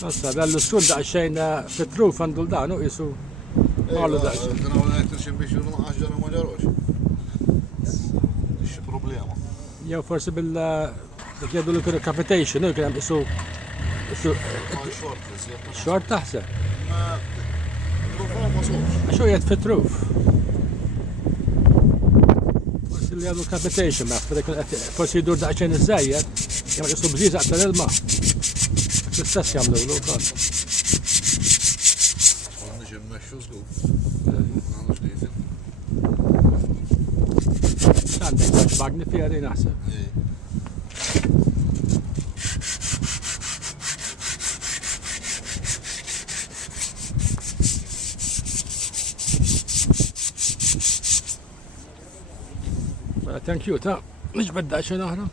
Issa, bellu-skur daqsxejn fit-truf għandu l-dan u jisu għallu daqsxejn. Kena għu electrician biex juru naħħax ġara ma ġarux. Ixi problema. Jew forsi dik jgħidu l-capitation, kien hemm isu xort taħseb. Ma sox. Għaxu jgħid fit-truf. Forsi li għadu capitation, forsi jidur daqsxejn iż-żejjed, jgħamil isu bżiż aktar ilma. L-istess jagħmlu wkoll. Għandix immexxu żgur. Għandux diesel. Għandek għax magni fiha din naħseb. Thank you, ta' nix bedda xejn oħra.